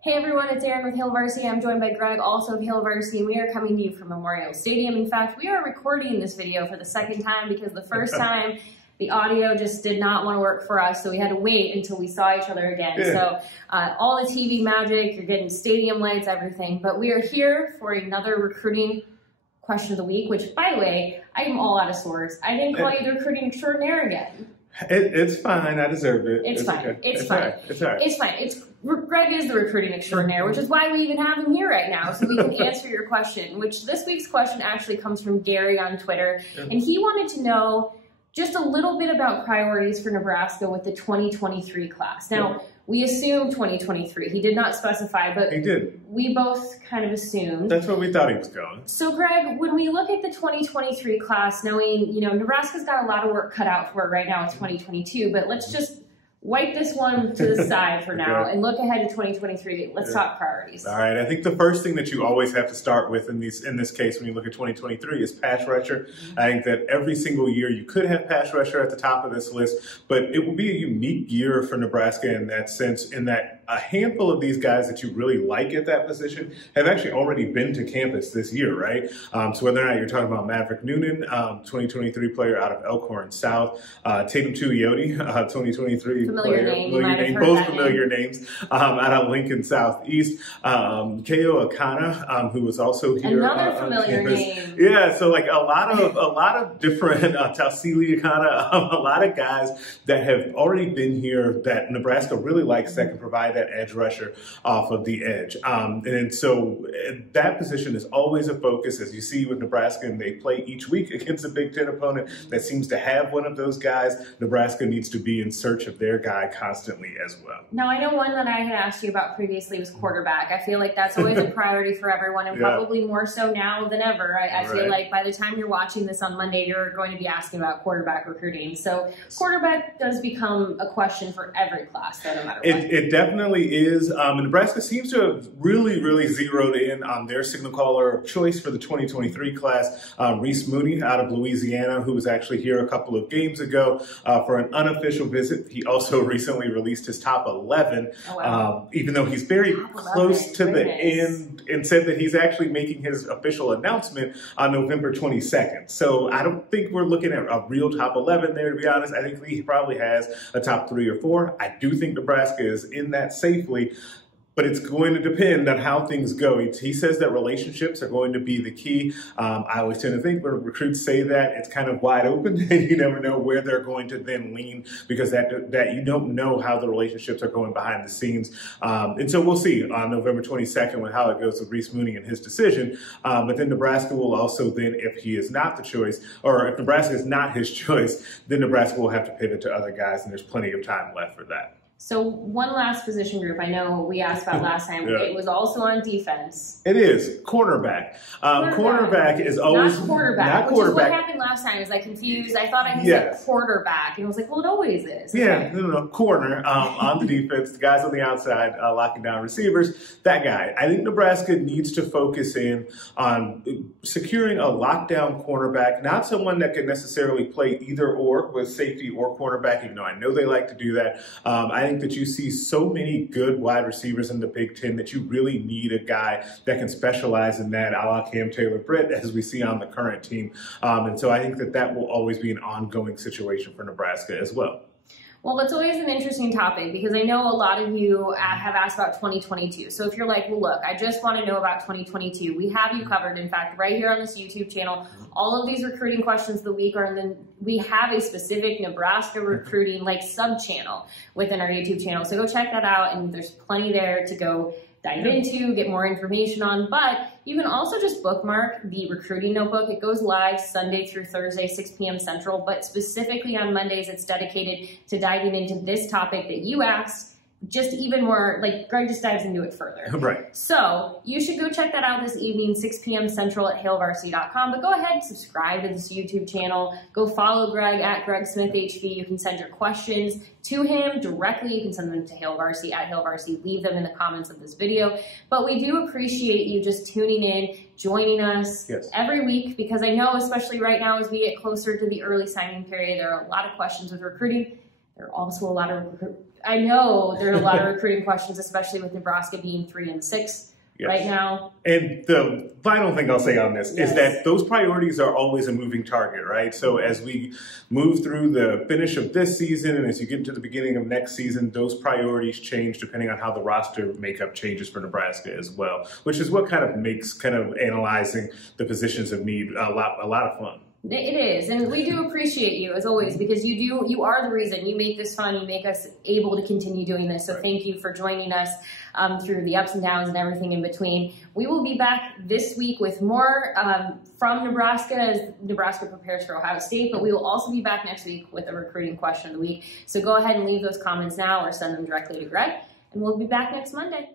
Hey everyone, it's Erin with Hail Varsity. I'm joined by Greg, also of Hail Varsity, and we are coming to you from Memorial Stadium. In fact, we are recording this video for the second time because the first time the audio just did not want to work for us, so we had to wait until we saw each other again. Yeah. So all the TV magic, you're getting stadium lights, everything. But we are here for another recruiting question of the week, which, by the way, I am all out of sorts. I didn't call you the recruiting extraordinaire again. It's fine. I deserved it. It's fine. Okay. It's fine. All right. It's all right. It's fine. Greg is the recruiting extraordinaire, which is why we even have him here right now, so we can answer your question, which this week's question actually comes from Gary on Twitter. And he wanted to know just a little bit about priorities for Nebraska with the 2023 class. Now, we assume 2023. He did not specify, but he did. We both kind of assumed. That's where we thought he was going. So, Greg, when we look at the 2023 class, knowing, Nebraska's got a lot of work cut out for it right now in 2022, but let's just wipe this one to the side for now and look ahead to 2023. Let's talk priorities. All right. I think the first thing that you always have to start with in this case when you look at 2023 is pass rusher. I think that every single year you could have pass rusher at the top of this list, but it will be a unique year for Nebraska in that sense, in that a handful of these guys that you really like at that position have actually already been to campus this year, right? So whether or not you're talking about Maverick Noonan, 2023 player out of Elkhorn South, Tatum Tuioti, 2023 familiar name, both familiar names, out of Lincoln Southeast, Ko Akana, who was also here. Another familiar name. Yeah, so like a lot of different Tausili Akana, a lot of guys that have already been here that Nebraska really likes that can provide that edge rusher off of the edge. And so that position is always a focus, as you see with Nebraska, and they play each week against a Big Ten opponent that seems to have one of those guys. Nebraska needs to be in search of their guy constantly as well. Now, I know one that I had asked you about previously was quarterback. I feel like that's always a priority for everyone, and probably more so now than ever. I feel like by the time you're watching this on Monday, you're going to be asking about quarterback recruiting. So quarterback does become a question for every class, no matter what. It definitely is. Nebraska seems to have really zeroed in on their signal caller of choice for the 2023 class, Reese Mooney out of Louisiana, who was actually here a couple of games ago for an unofficial visit. He also recently released his top 11, even though he's very close to the end, and said that he's actually making his official announcement on November 22nd. So I don't think we're looking at a real top 11 there, to be honest. I think he probably has a top 3 or 4. I do think Nebraska is in that safely, but it's going to depend on how things go. He says that relationships are going to be the key. I always tend to think when recruits say that, it's kind of wide open, and you never know where they're going to then lean, because that you don't know how the relationships are going behind the scenes. And so we'll see on November 22nd with how it goes with Reese Mooney and his decision. But then Nebraska will also then, if he is not the choice, or if Nebraska is not his choice, then Nebraska will have to pivot to other guys, and there's plenty of time left for that. So one last position group I know we asked about last time. It was also on defense. It is cornerback. Cornerback is always not quarterback. Not which quarterback. Is what happened last time. Is I confused. I thought I said quarterback, and I was like, well, it always is. Okay. Yeah, no, corner on the defense. The guys on the outside locking down receivers. That guy. I think Nebraska needs to focus in on securing a lockdown cornerback, not someone that can necessarily play either or with safety or cornerback. Even though I know they like to do that. I think that you see so many good wide receivers in the Big Ten that you really need a guy that can specialize in that, a la Cam Taylor-Britt, as we see on the current team. And so I think that will always be an ongoing situation for Nebraska as well. Well, it's always an interesting topic because I know a lot of you have asked about 2022. So if you're like, well, look, I just want to know about 2022, we have you covered. In fact, right here on this YouTube channel, all of these recruiting questions of the week are, and then we have a specific Nebraska recruiting sub-channel within our YouTube channel. So go check that out, and there's plenty there to go dive into, get more information on. But you can also just bookmark the recruiting notebook. It goes live Sunday through Thursday, 6 p.m. Central, but specifically on Mondays, it's dedicated to diving into this topic that you asked, just even more, like Greg just dives into it further. Right. So you should go check that out this evening, 6 p.m. Central at hailvarsity.com. But go ahead and subscribe to this YouTube channel. Go follow Greg at Greg Smith HV. You can send your questions to him directly. You can send them to Hail Varsity at Hail Varsity. Leave them in the comments of this video. But we do appreciate you just tuning in, joining us every week, because I know, especially right now as we get closer to the early signing period, there are a lot of questions with recruiting. There are also a lot of, I know there are a lot of recruiting questions, especially with Nebraska being 3-6 right now. And the final thing I'll say on this is that those priorities are always a moving target, right? So as we move through the finish of this season and as you get into the beginning of next season, those priorities change depending on how the roster makeup changes for Nebraska as well, which is what kind of makes kind of analyzing the positions of need a lot of fun. It is, and we do appreciate you as always, because you are the reason. You make this fun, you make us able to continue doing this, so thank you for joining us through the ups and downs and everything in between. We will be back this week with more from Nebraska as Nebraska prepares for Ohio State, but we will also be back next week with a recruiting question of the week. So go ahead and leave those comments now or send them directly to Greg, and we'll be back next Monday.